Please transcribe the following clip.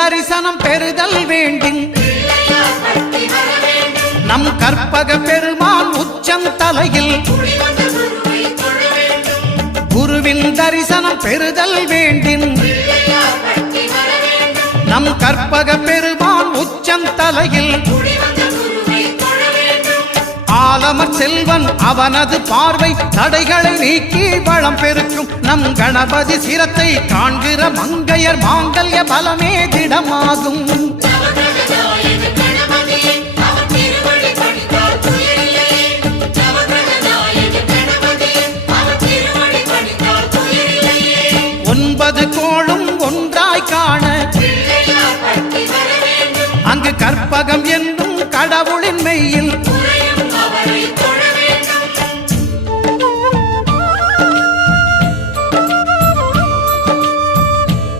தரிசனம் பெறுதல் வேண்டின் நம் கற்பக பெருமான் உச்சந்தலையில் குருவின் தரிசனம் பெறுதல் வேண்டின் நம் கற்பக பெருமான் உச்சந்தலையில் ஆலமர் செல்வன் அவனது பார்வை தடைகளை நீக்கி வளம் பெருக்கும் நம் கணபதி சிரத்தை காண்கிற மங்கையர் மாங்கல்ய பலமே திடமாகும்.